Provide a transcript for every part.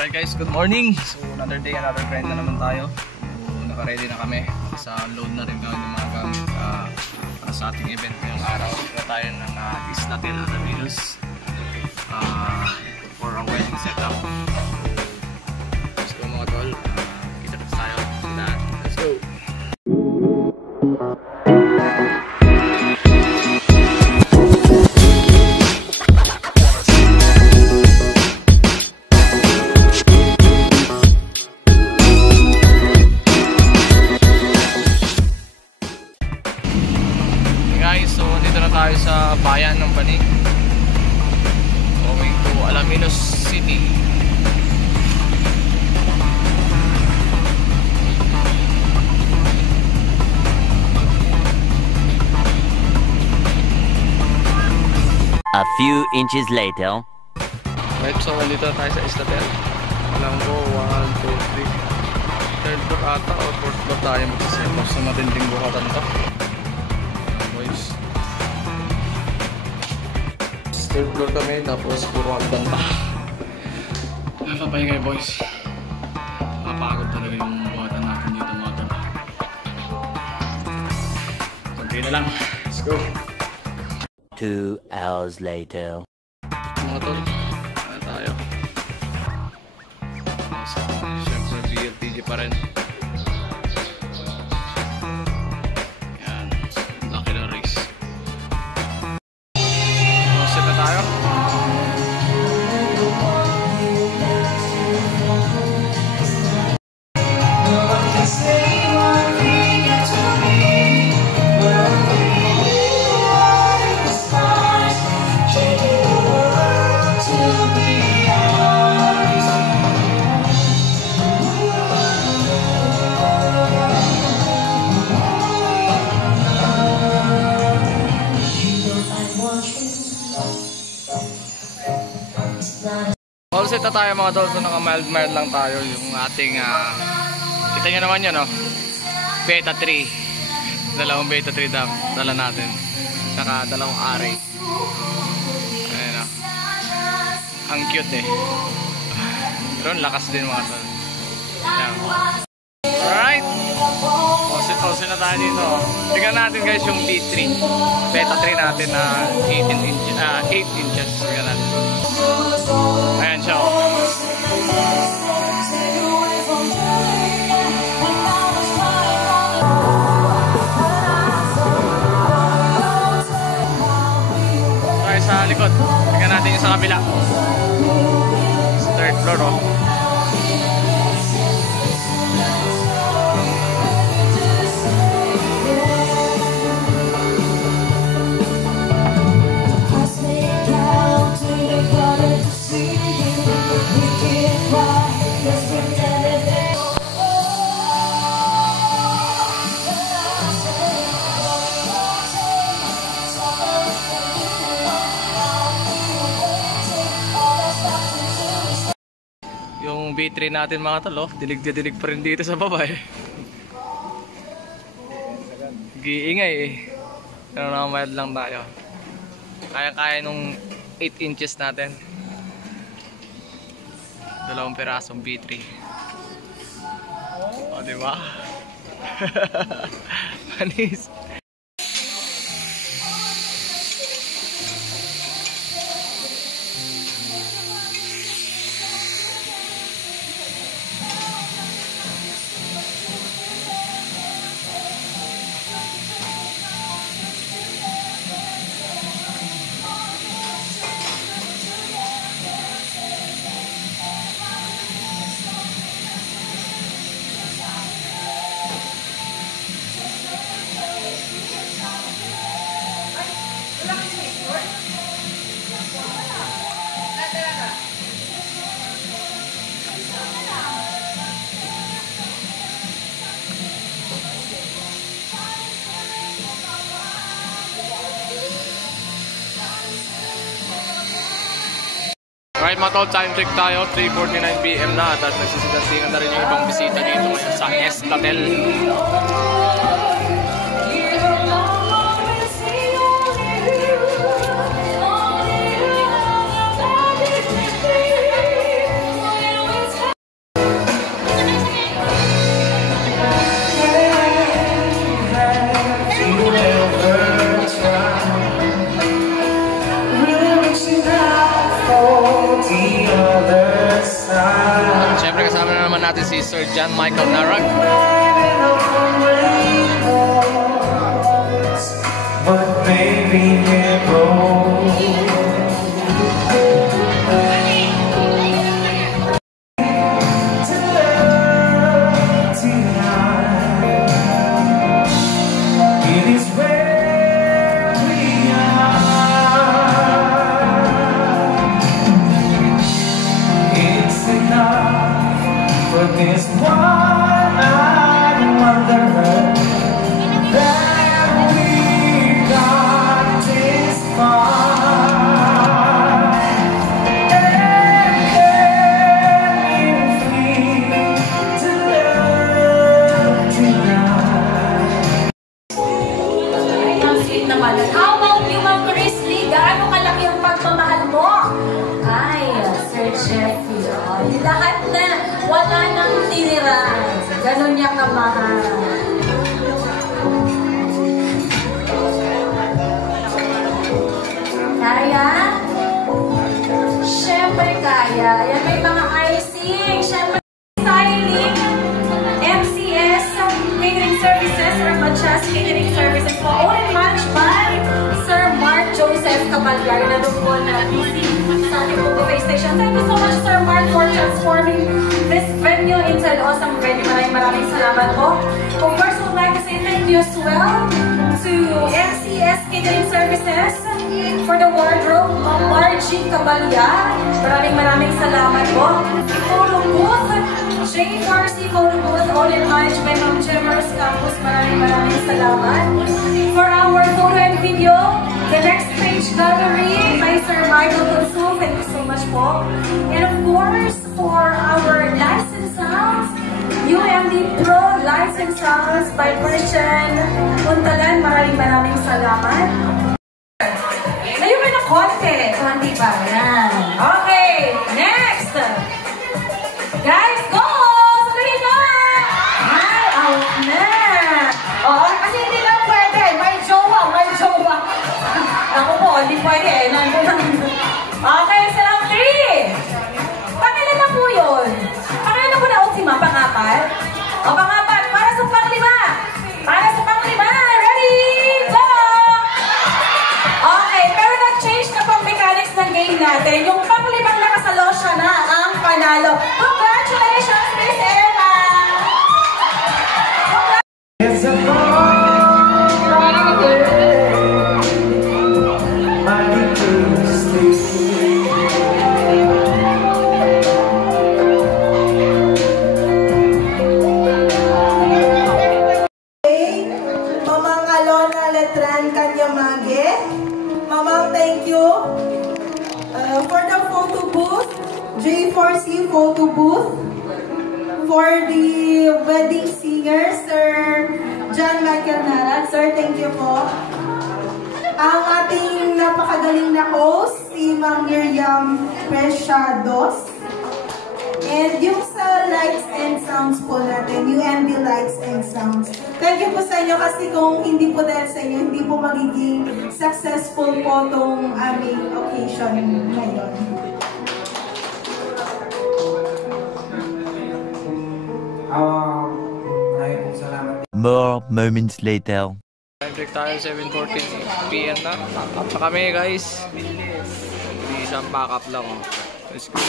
Alright guys, good morning. So another day, another grind na naman tayo. So, naka-ready na kami. Naka-load na rin namin yung mga gamit para sa ating event ngayong araw. Ito tayo ng Isla del Alaminos for a wedding setup. Let's go mga tol. Kita-kita tayo. Let's go! So dito na tayo sa bayan ng Banig, going to Alaminos City. A few inches later. Right, so dito na tayo sa Isla del. Alam ko 1, 2, 3 third floor ata o fourth floor tayo mag-set up sa matinding buhatan to. Third floor kami, tapos puro hagdan pa. Papahinga boys. Mapagod talaga yung buhatan natin dito mga tol. Kunti na lang. Let's go. 2 hours later. Mga tol, ano tayo? Siyempre BLTG pa rin. All set na tayo mga tol, so naka-mild lang tayo yung ating kita nyo naman yun, no? Beta 3, dalawang Beta 3 dala natin, saka dalawang array. Ayan, no? Ang cute eh, pero lakas din mga tol. Ayan. Alright, all set na tayo dito. Tingnan natin guys yung B3 Beta 3 natin na 8 inches. Tingnan natin. Ayan siya. Tayo sa likod. Tingnan natin yung sa kabila. Sa third floor, oh. Yung B3 natin mga tol, oh, dilig pa rin dito sa baba eh. Giingay eh. Pero nakamayad lang tayo. Kaya nung 8 inches natin. Dalawang pirasong B3. O diba? Manis. Alright mga tol, time check tayo, 3:49 PM na at nagsisigasingan na rin yung ibang bisita dito ngayon sa Isla del. At syempre kasama na naman natin si Sir John Michael Narag. But baby, it goes. To love tonight, it is where we are. It's enough for this one-eyed wanderer that we got this far. And then you feel to love tonight. Ang sweet naman. How about you, Ma'am Chris Lee? Gaano kalaki ang pagmamahal mo? Ay, Sir Jeffrey. Oh, lahat na. Wala nang tinira. Ganon niya kamahal. Kaya? Siyempre kaya. Yan, may mga icing. Siyempre, styling. MCS Catering Services or Machas Catering Services po. All in match by Sir Mark Joseph Cabalgar na doon po na busy sa ating buffet station. Thank you so much, Sir Mark, for transforming this venue into an awesome venue. Maraming salamat po. Of course, we'd like to say thank you as well to MCS Catering Services for the wardrobe, Margie Cabalgar. Maraming salamat po. Photo booth, J4C Photo Booth, all in match by Ma'am Gemers Campus. Maraming salamat. For our photo and video, the next page gallery by Sir Michael Consul. Thank you so much po. And of course, for our license sounds, UMD Pro License Sounds by Christian Untalan. Maraming salamat. Layo ka na konti. Konti pa. Yan. Okay. Next. Guys, go! Sali na! Ay, out na! Oo, kasi hindi lang pwede. May jowa. Ako po, hindi pwede. Okay, salam 3. Pangilan na po yun. Pangilan na po na ultima, pangapat. O, pangapat, para sa panglima. Ready? Go! Okay, pero nag-change na pang mechanics ng game natin. Yung panglimang nakasalo siya na ang panalo. Congratulations, Miss Eva! It's a long way, my dear sleep. Mamang Alona Letran Kanyamage. Mamang, thank you. For the photo booth, J4C Photo Booth. For the wedding singer, Sir John Michael Narag. Sir, thank you po. Ang ating napakagaling na host, si Ma'am Miriam Preciados. And yung sa lights and sounds po natin, UMD Lights and Sounds. Thank you po sa inyo kasi kung hindi po dahil sa inyo, hindi po magiging successful po itong aming occasion ngayon. Maraming salamat. More moments later. Time check tayo, 7:14 PM na. Pack up na kami, guys. Hindi isang pack up lang. Let's go.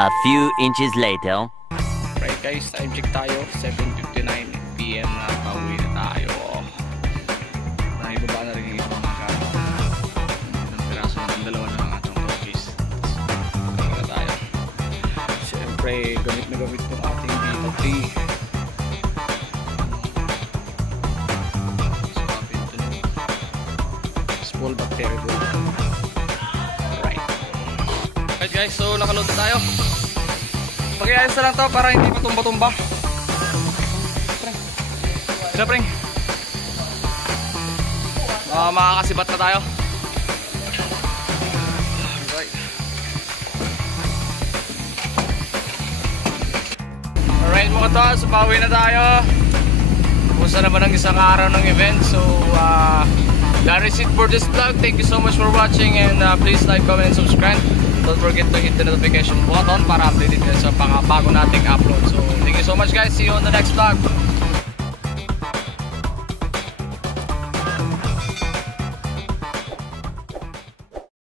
A few inches later. Right, guys, time check tayo, 7:59 PM na. Pauwi na tayo. Naibaba na rin yung mga ng piraso ng dalawa na mga atong trophies. Pauwi na tayo. Siyempre, gamit na gamit ko ating Vita 3. Small bacteria good. Right. Right, guys, so nakaload na tayo. Pag-iayos na lang to para hindi matumba-tumba. Sila, pring. Makakasibat na tayo. Alright. Alright mga tol, pauwi na tayo. Tapos na naman ang isang araw ng event. So, that is it for this vlog. Thank you so much for watching and please like, comment, and subscribe. don't forget to hit the notification button para updated kayo sa mga bago nating upload. So thank you so much guys, see you on the next vlog.